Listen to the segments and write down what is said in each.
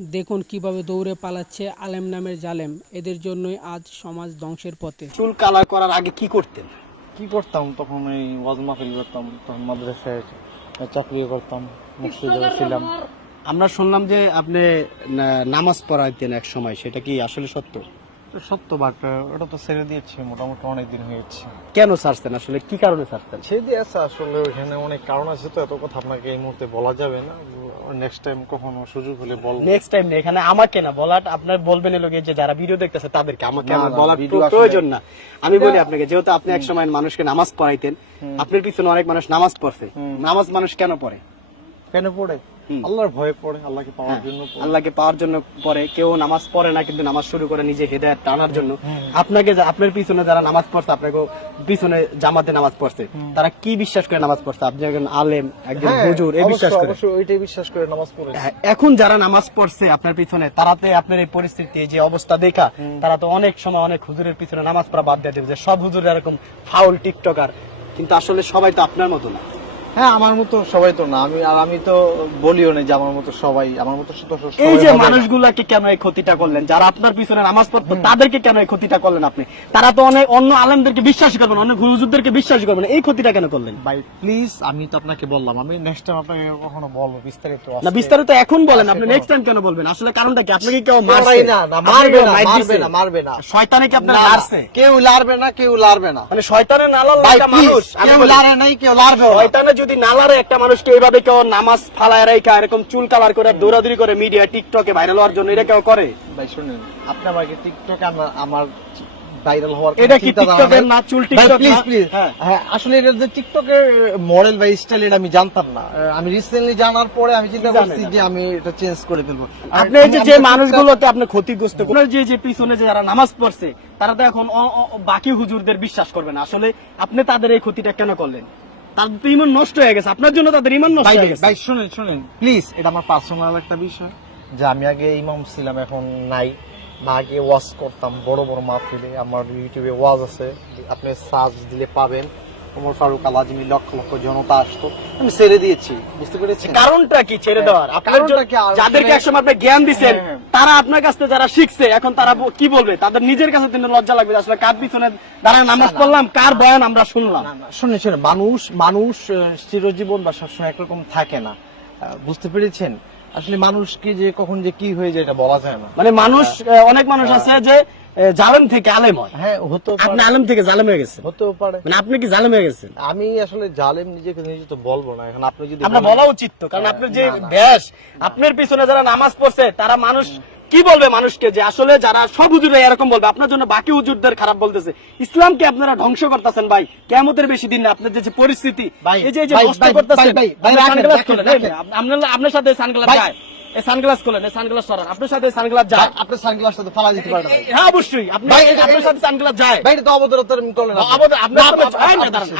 দেখুন কীভাবে দৌড়ে পালাচ্ছে আলেম নামের জালেম। এদের জন্যই আজ সমাজ ধ্বংসের পথে। চুল কালার করার আগে কি করতেন? কি করতাম? তখন এই ওয়াজ মাহফিল করতাম তখন মাদ্রাসায় চাকরি করতাম মসজিদে ছিলাম। আমরা শুনলাম যে আপনি না- নামাজ পড়াইতেন এক সময় সেটা কি আসলে সত্য? সত্য বাট ওটা তো ছেড়ে দিয়েছি মোটামুটি অনেক দিন হয়েছে কেন ছাড়তেন আসলে? কি কারণে ছাড়তেন ছেড়ে দিয়েছে আসলে ওখানে অনেক কারণ আছে তো এত কথা আপনাকে এই মুহূর্তে বলা যাবে না। নেক্সট টাইম কখনো সুযোগ হলে বলব। নেক্সট টাইম এখানে আমাকে না বলার আপনার বলবেন লোকে যে যারা ভিডিও দেখতেছে তাদেরকে। আমাকে আমার বলার প্রয়োজন না। আমি বলি আপনাকে যেহেতু আপনি এক সময় মানুষকে নামাজ পড়াইতেন আপনার পিছনে অনেক মানুষ নামাজ পড়ছে। নামাজ মানুষ কেন পড়ে? কেন পড়ে? আল্লাহর ভয়ে পড়ে আল্লাহকে পাওয়ার হ্যাঁ, জন্য আল্লাহকে পাওয়ার জন্য পড়ে। কেউ নামাজ পড়ে না কিন্তু নামাজ শুরু করে নিজে হেদায়ত টানার জন্য। আপনাকে আপনার পিছনে যারা নামাজ পড়ছে আপনাকে পিছনে জামাতে নামাজ পড়ছে। তারা কি বিশ্বাস করে নামাজ পড়ছে? আপনি একজন আলেম একজন হ্যাঁ, হুজুর এই বিশ্বাস করে? অবশ্যই ওইটাই বিশ্বাস করে নামাজ পড়ে। হ্যাঁ, এখন যারা নামাজ পড়ছে আপনার পিছনে তারাতে আপনার এই পরিস্থিতি যে অবস্থা দেখা তারা তো অনেক সময় অনেক হুজুরের পিছনে নামাজ পড়া বাদ দিয়ে দেবে যে সব হুজুর এরকম ফাউল টিকটকার। কিন্তু আসলে সবাই তো আপনার মতো না। হ্যাঁ আমার মতো সবাই তো না। আমি আর আমি তো বলিও না যে আমার মতো সবাই আমার মতো এই যে মানুষগুলাকে কেন এই ক্ষতিটা করলেন? যারা আপনার পিছনে নামাজ পড়তো তাদেরকে কেন এই ক্ষতিটা করলেন আপনি? তারা তো অনেক অন্য আলেমদেরকে বিশ্বাস করবেন অনেক হুজুরদেরকে বিশ্বাস করবেন এই ক্ষতিটা কেন করলেন? ভাই প্লিজ আমি তো আপনাকে বললাম। আমি নেক্সট টাইম আপনাকে কখনো বলব বিস্তারিত না বিস্তারিত এখন বলেন আপনি। নেক্সট টাইম কেন বলবেন? আসলে কারণটা কি? আপনাকে কেউ কেউ মারছে? না, না, মারবে না, মারবে না, মারবে না। শয়তানে কি আপনার না, মারছে? কেউ লারবে না কেউ লারবে না। মানে শয়তানের নালার ভাই একটা মানুষ আমি কেউ লারে নাই কেউ লারবে শয়তানে যদি নালারে একটা মানুষকে এইভাবে কেউ নামাজ ফালায় রেখা এরকম চুল কালার করে দৌড়াদৌড়ি করে মিডিয়া টিকটকে ভাইরাল হওয়ার জন্য এটা কেউ করে? ভাই শুনেন আপনি আমাকে টিকটকে আমার আমার ভাইরাল হওয়ার এটা কি টিকটকের না চুল টিকটক প্লিজ প্লিজ হ্যাঁ। হ্যাঁ আসলে এটা যে টিকটকের মডেল বা স্টাইল এটা আমি জানতাম না। আমি রিসেন্টলি জানার পরে আমি চিন্তা করছি যে আমি এটা চেঞ্জ করে ফেলব। আপনি এই যে আমি- যে আমি- আপনি ক্ষতিগ্রস্ত করেন যে যে পিছনে যে যারা নামাজ পড়ছে তারা তো এখন বাকি হুজুরদের বিশ্বাস করবে না। আসলে আপনি তাদের এই ক্ষতিটা কেন করলেন? তাদের ইমান নষ্ট হয়ে গেছে। আপনার জন্য তাদের ইমান নষ্ট হয়ে গেছে। ভাই শুনেন শুনেন। প্লিজ এটা আমার পার্সোনাল একটা বিষয় যে আমি আগে ইমাম ছিলাম এখন নাই। বা আগে ওয়াজ করতাম বড় বড় মাহফিলে। আমার ইউটিউবে ওয়াজ আছে। আপনি সার্চ দিলে পাবেন। ওমর ফারুক আল আজমি লক্ষ লক্ষ জনতা আসতো। আমি ছেড়ে দিয়েছি বুঝতে পেরেছেন? কারণটা কি ছেড়ে দেওয়ার? আপনার জন্য- যাদেরকে একসময় আপনি জ্ঞান দিচ্ছেন হ্যাঁ, হ্যাঁ। তারা আপনার কাছ থেকে যারা শিখছে এখন তারা কি বলবে? তাদের নিজের কাছে কিন্তু লজ্জা লাগবে আসলে কার পিছনে দাঁড়ায় নামাজ পড়লাম কার বয়ান আমরা শুনলাম। শুনে শুনে। মানুষ মানুষ চিরজীবন বা সবসময় একরকম থাকে না। বুঝতে পেরেছেন? আসলে মানুষকে যে কখন যে কি হয়ে যায় এটা বলা যায় না। মানে মানুষ অনেক মানুষ আছে যে জালেম থেকে আলেম হয়। হ্যাঁ হতো আপনি আলেম থেকে জালেম হয়ে গেছেন। হতেও পারে। মানে আপনি কি জালেম হয়ে গেছেন? আমি আসলে জালেম নিজেকে নিজে তো বলব না। এখন আপনি যদি আমরা বলা উচিত তো কারণ আপনার যে না, না। ব্যাস আপনার পিছনে যারা নামাজ পড়ছে তারা মানুষ কি বলবে মানুষকে যে আসলে যারা সব হুজুরে এরকম বলবে? আপনার জন্য বাকি হুজুরদের খারাপ বলতেছে। ইসলামকে আপনারা ধ্বংস করতেছেন ভাই। কেমতের বেশি দিন না আপনার যে পরিস্থিতি এই যে আপনার সাথে সানগ্লাস এই সানগ্লাস খোলেন এই সানগ্লাস সরান। আপনার সাথে সানগ্লাস যায়। আপনার সানগ্লাসটা তো ফালা দিতে হ্যাঁ অবশ্যই। আপনি আপনার সাথে সানগ্লাস যায়। ভাই এটা তো অবদরতার করলেন আপনার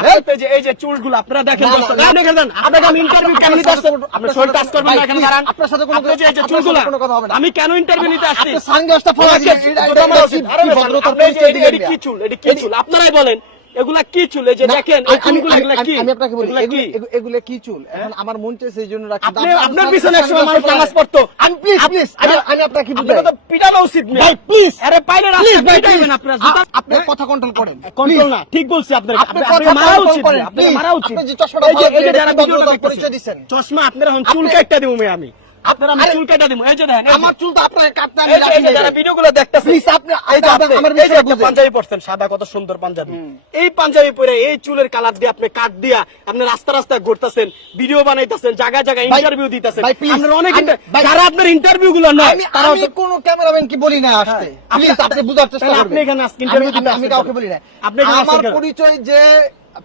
এই এই যে- এই যে চুলগুলো আপনারা দেখেন দেখেন, আপনাকে আমি interview কেন নিতে আসছি? আপনি শরীর সাথে- করবেন না, এখানে please, দাঁড়ান। আপনার সাথে কোনো- এই যে চুলগুলো, কোনো কথা হবে না। আমি কেন ইন্টারভিউ নিতে আসছি? সানগ্লাসটা ফালা এটা- কি- ভদ্রতার দিলেন এটি কি চুল? এটি কি চুল? আপনারাই বলেন এগুলা কি চুল? এই যে দেখেন এই আমি- চুলগুলো আমি- এগুলা কি? আমি আপনাকে বলি এগুলা কি? এগুলো- এগুলো- এগুলো কি চুল? এখন আমার মন চাইছে এই জন্য রাখি। আপনি আপনার পিছনে একসময় মানুষ নামাজ পড়তো। আমি প্লিজ প্লিজ আমি আমি আপনাকে কি আপনাকে তো পিটানো উচিত মেয়ে। ভাই প্লিজ। আরে পাইলে প্লিজ পিটাইবেন প্লিজ। আপনি কথা কন্ট্রোল করেন। কন্ট্রোল না। ঠিক বলছি আপনার আপনি মারা উচিত করেন, মারা উচিত আপনি যে চশমাটা এই যে- পরেন, এই যে এটা যারা ভিডিওটা পরিচয়। চশমা আপনার চুল কাটটা দিব আমি। আপনার আমি চুল কাটা দিব এই যে দেখেন আমার চুল তো আপনার কাটতে আমি রাখি এই যারা ভিডিওগুলো দেখতেছে Please, আপনি- এই যে আপনি আপনি- আমার এই যে বিষয়টা একটা বুঝেন। পাঞ্জাবি পরছেন সাদা কত সুন্দর পাঞ্জাবি। এই পাঞ্জাবি পরে এই চুলের কালার দিয়ে আপনি কাট দিয়া আপনি রাস্তা রাস্তা ঘুরতেছেন ভিডিও বানাইতেছেন জায়গায় জায়গায় ইন্টারভিউ দিতেছেন। আপনার অনেক যারা আপনার ইন্টারভিউ গুলো নয় আমি তারা আমি কোনো ক্যামেরাম্যান কি বলি না আসতে। প্লিজ আপনি বুঝার চেষ্টা তাহলে আপনি এখানে আজকে আমি- দিতে কাউকে বলি না। আপনি আমার পরিচয় যে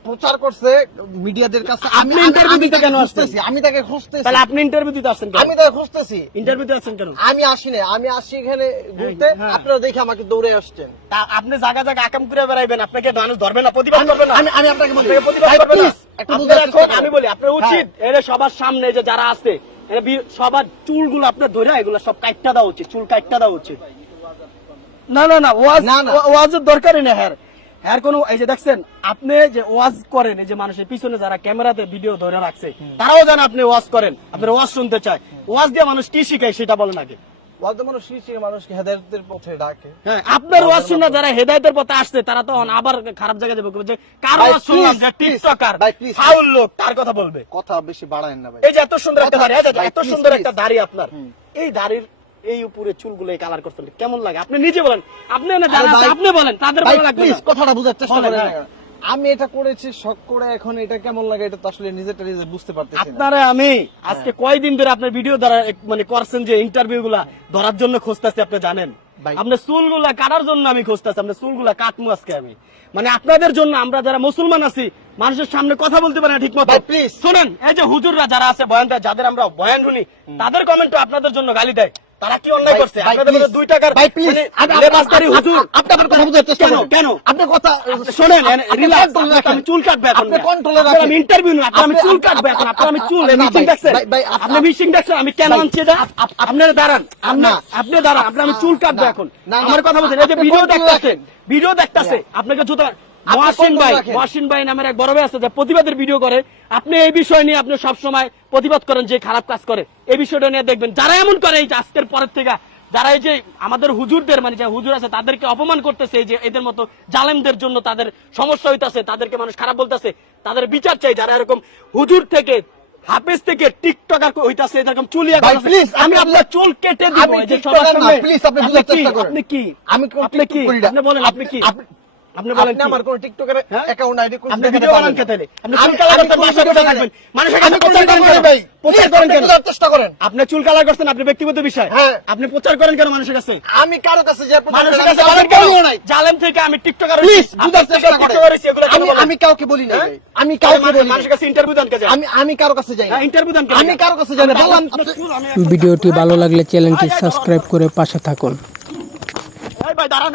প্রচার করছে মিডিয়াদের কাছে। আপনি আমি- দিতে কেন আসছেন? খুঁজতেছি, আমি তাকে খুঁজতেছি। তাহলে আপনি ইন্টারভিউ দিতে আসছেন আমি তাকে খুঁজতেছি। ইন্টারভিউ দিতে আসছেন কেন? আমি আসি না আমি আসি এখানে ঘুরতে। হ্যাঁ। আপনারা দেখে আমাকে দৌড়ে আসছেন। তা আপনি জায়গা জায়গা আকাম করে বেড়াইবেন আপনাকে মানুষ ধরবে না প্রতিবাদ করবে না। আমি আমি আপনাকে বলি। প্রতিবাদ করবে না। আমি বলি আপনার উচিত হ্যাঁ। সবার সামনে যে যারা আছে সবার চুলগুলো আপনার ধরে এগুলো সব কাটটা দেওয়া উচিত চুল কাটটা দেওয়া উচিত। না না না ওয়াজ। ওয়াজের দরকারই না হ্যার হ্যার কোনো এই যে দেখছেন আপনি যে ওয়াজ করেন এই যে মানুষের পিছনে যারা ক্যামেরাতে ভিডিও ধরে রাখছে তারাও জানে আপনি ওয়াজ করেন আপনার ওয়াজ শুনতে চায়। ওয়াজ দিয়ে মানুষ কি শিখায় সেটা বলেন আগে। হ্যাঁ আপনার ওয়াজ শুনে যারা হেদায়তের পথে আসছে তারা তো আবার খারাপ জায়গায় যাবে। যে কার ওয়াজ শুনলাম যে টিকটকার ফাউল লোক তার কথা বলবে। কথা বেশি বাড়ায় না ভাই। এই যে এত সুন্দর একটা দাড়ি এত সুন্দর একটা দাড়ি আপনার। এই দাড়ির এই উপরে চুলগুলো কালার করতে কেমন লাগে? আপনি নিজে বলেন। আপনি না যারা আপনি বলেন তাদের ভালো লাগবে প্লিজ কথাটা বোঝার চেষ্টা করেন। হ্যাঁ। আমি এটা করেছি শখ করে এখন এটা কেমন লাগে এটা তো আসলে নিজেরটা নিজে বুঝতে পারতেছি আপনারা আমি আজকে কয়দিন ধরে আপনার ভিডিও দ্বারা মানে করছেন যে ইন্টারভিউ গুলা ধরার জন্য খুঁজতেছি আপনি জানেন। আপনার চুলগুলা কাটার জন্য আমি খুঁজতেছি আপনার চুলগুলা কাটমু আজকে আমি। মানে আপনাদের জন্য আমরা যারা মুসলমান আছি মানুষের সামনে কথা বলতে পারে না ঠিক মতো please. শুনেন এই যে হুজুররা যারা আছে বয়ান যাদের আমরা বয়ান শুনি তাদের কমেন্ট আপনাদের জন্য গালি দেয়। তারা কি অন্যায় করছে? আপনাদের মধ্যে please. দুই টাকার ভাই প্লিজ লেবাসদারি হুজুর। আপনি আমার কথা বোঝার চেষ্টা কেন? কেন? আপনি কথা শোনেন আপনি relax, আপনাকে রাখেন। আমি চুল কাটবো এখন। আপনি কন্ট্রোলে রাখেন। আমি ইন্টারভিউ না আমি চুল আপনি- এখন। আমি চুল ভাই, দেখছেন? ভাই, ভাই, আপনি দেখছেন? আমি কেন ভাই, আনছি এটা? আপনারা দাঁড়ান। আপনি আপনি দাঁড়ান। আপনার আমি চুল কাটবো এখন। আমার কথা বলছেন এই যে ভিডিও ভিডিও দেখতেছে আপনাকে জুতা আপনি মহাসিন ভাই মহাসিন ভাই নামের এক বড় ভাই আছে যে প্রতিবাদের ভিডিও করে। আপনি এই বিষয় নিয়ে আপনি সবসময় প্রতিবাদ করেন যে খারাপ কাজ করে। এই বিষয়টা নিয়ে দেখবেন যারা এমন করে এই যে আজকের পরের থেকে যারা এই যে আমাদের হুজুরদের মানে যে হুজুর আছে তাদেরকে অপমান করতেছে যে এদের মতো জালেমদের জন্য তাদের সমস্যা হইতাছে তাদেরকে মানুষ খারাপ বলতেছে তাদের বিচার চাই যারা এরকম হুজুর থেকে হাফেজ থেকে টিকটকার হইতাছে এরকম ভাই, আমি আপনার চুল কেটে দিব যে সবার সামনে। please, আপনি বুঝার কি? চেষ্টা করেন। আপনি কি? আমি আপনি কি? আপনি বলেন আপনি কি? আপনি- আপনি বলেন আপনি আমার কোন টিকটকের হ্যাঁ? অ্যাকাউন্ট আইডি কোন আপনি ভিডিও বানান না। আপনি চুল কালার আমি করতেন, কোন বাসায় ভিডিও বসে থাকবেন। মানুষের কাছে প্রচার করেন ভাই? প্রচার করেন কেন? চেষ্টা করেন। আপনি চুল কালার করছেন আপনি ব্যক্তিগত বিষয়। হ্যাঁ। আপনি প্রচার করেন কেন মানুষের কাছে? আমি কারও কাছে যে মানুষের আমি জালেম থেকে আমি টিকটকার প্লিজ বুঝার চেষ্টা করেন। টিকটকার হয়েছি, এগুলো কেন আমি আমি কাউকে বলি না হ্যাঁ? আমি কাউকে বলি মানুষের কাছে ইন্টারভিউ দেন আমি আমি কারও কাছে যাই না। ইন্টারভিউ দেন আমি কারও কাছে যাই না। ভিডিওটি ভালো লাগলে চ্যানেলটি সাবস্ক্রাইব করে পাশে থাকুন। ভাই দাঁড়ান